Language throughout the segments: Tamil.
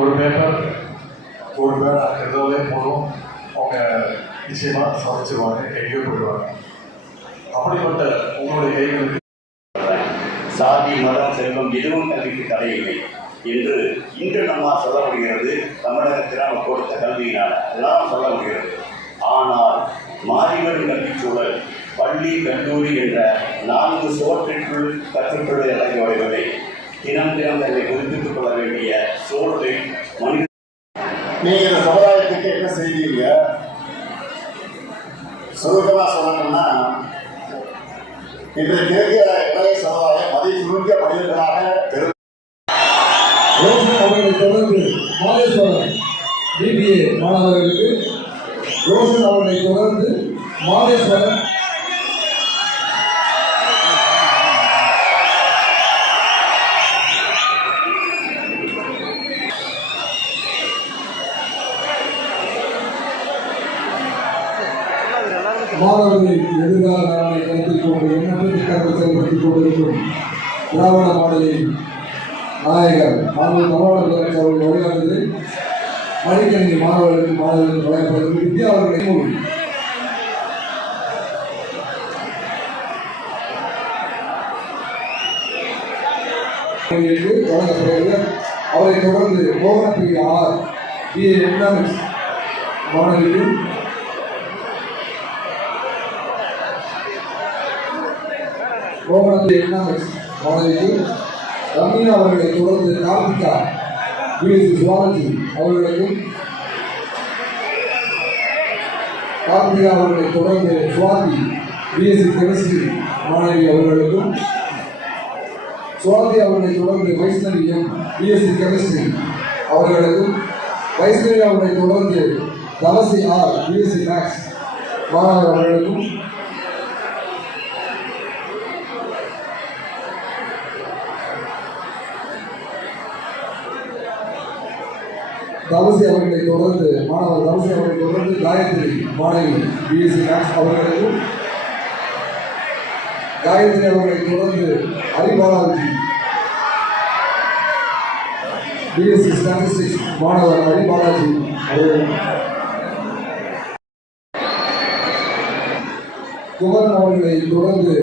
ஒரு பேப்பர் ஒரு பேனா எதாலே போதும் அவங்க நிச்சயமாக சமைச்சிருவாங்க, எங்கேயோ போயிடுவாங்க. அப்படிப்பட்ட உங்களுடைய கைகளுக்கு சாதி மதம் செல்வம் எதுவும் கல்விக்கு தடையில்லை என்று இன்று நம்மால் சொல்ல முடிகிறது. தமிழகத்தில் நம்ம கொடுத்த கல்வியினால் எல்லாம் சொல்ல முடிகிறது. ஆனால் மாறிவரும் கல்விச்சூழல் பள்ளி கல்லூரி என்ற 4 சுவற்றிற்குள் கற்றுக்கொள்ள இறங்கிவிடவில்லை. தினம் தினம் தன்னை புதுப்பித்துக் கொள்ள வேண்டிய சூழலை மனித நீங்க இந்த சமுதாயத்துக்கு என்ன செய்வீங்க? சுருக்கமா சொல்லணும்னா, இன்றைக்கு இருக்கிற இளைய சமுதாயம் மதி சுருக்க மனிதர்களாக அவர்களை தொடர்ந்து மாதேஸ்வரன் பிபிஏ மாணவர்களுக்கு ரோஷன் அவர்களை தொடர்ந்து மாதேஸ்வரன் மாணவர்களின் எதிர்கால நலனை கருத்தில் கொண்டு எண்ணற்ற திட்டங்கள் செயல்படுத்திக் கொண்டிருக்கும் திராவிட மாடலின் நாயகர் தமிழ்நாடு அவர்கள் வழிகாட்டுதல் மடிக்கணினி மாணவர்களுக்கு வழங்கப்படும் வித்யாவர்களை வழங்கப்படுகிறது. அவரை தொடர்ந்து கோவணப்பி ஆர் BA எக்கனாமிக்ஸ் மாணவிக்கு கோவணப்பி எக்கனாமிக்ஸ் மாணவிக்கு ரமீனா அவர்களை தொடர்ந்து கார்த்திகா BSc ஜுவாலஜி அவர்களுக்கும் கார்த்திகா அவர்களை தொடர்ந்து சுவாதி BSc கெமிஸ்ட்ரி மாணவி அவர்களுக்கும் சுவாதி அவர்களை தொடர்ந்து வைஷ்ணவி BSc கெமிஸ்ட்ரி அவர்களுக்கும் வைஷ்ணவி அவர்களை தொடர்ந்து தவசி ஆர் BSc மேக்ஸ் மாணவர் அவர்களுக்கும் தவசி அவர்களை தொடர்ந்து மாணவர் தவசி அவர்களை தொடர்ந்து காயத்ரி மாணவி BSc மேக்ஸ் அவர்களுக்கும் காயத்ரி அவர்களை தொடர்ந்து ஹரிபாலாஜி BSc ஸ்டாட்டிஸ்டிக்ஸ் மாணவர் ஹரிபாலாஜி அவர்களுக்கும் குமரன் அவர்களை தொடர்ந்து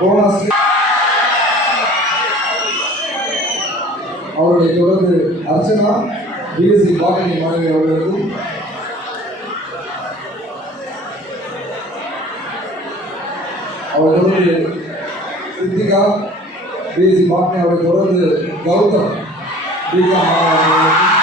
போனஸ் அவர்களை தொடர்ந்து அர்ச்சனா BSc பாட்டனி மாணவி அவர்களுக்கும் அவரை தொடர்ந்து சித்திகா BSc பாட்டனி அவரை தொடர்ந்து கௌதம் BCom மாணவர்களுக்கும்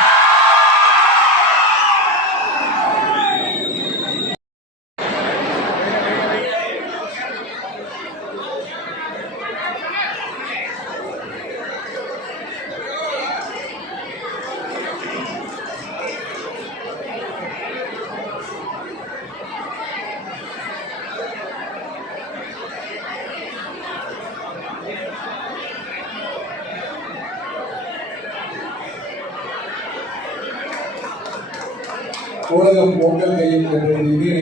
உலகம் பொங்கல் கையில்